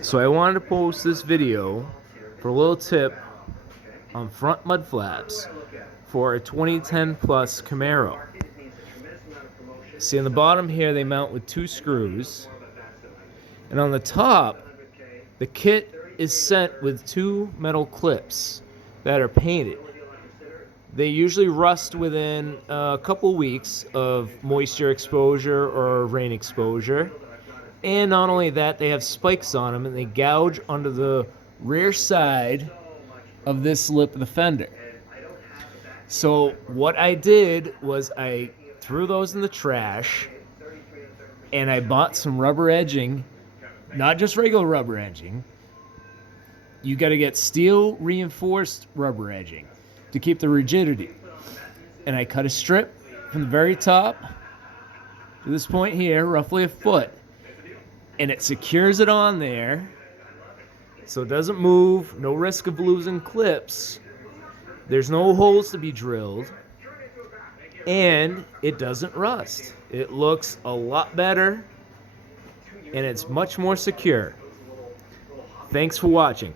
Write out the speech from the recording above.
So I wanted to post this video for a little tip on front mud flaps for a 2010 plus Camaro. See, on the bottom here they mount with 2 screws, and on the top the kit is sent with 2 metal clips that are painted. They usually rust within a couple weeks of moisture exposure or rain exposure. And not only that, they have spikes on them and they gouge under the rear side of this lip of the fender. So what I did was I threw those in the trash and I bought some rubber edging, not just regular rubber edging. You got to get steel reinforced rubber edging to keep the rigidity. And I cut a strip from the very top to this point here, roughly a foot, and it secures it on there so it doesn't move, no risk of losing clips, there's no holes to be drilled, and it doesn't rust. It looks a lot better and it's much more secure. Thanks for watching.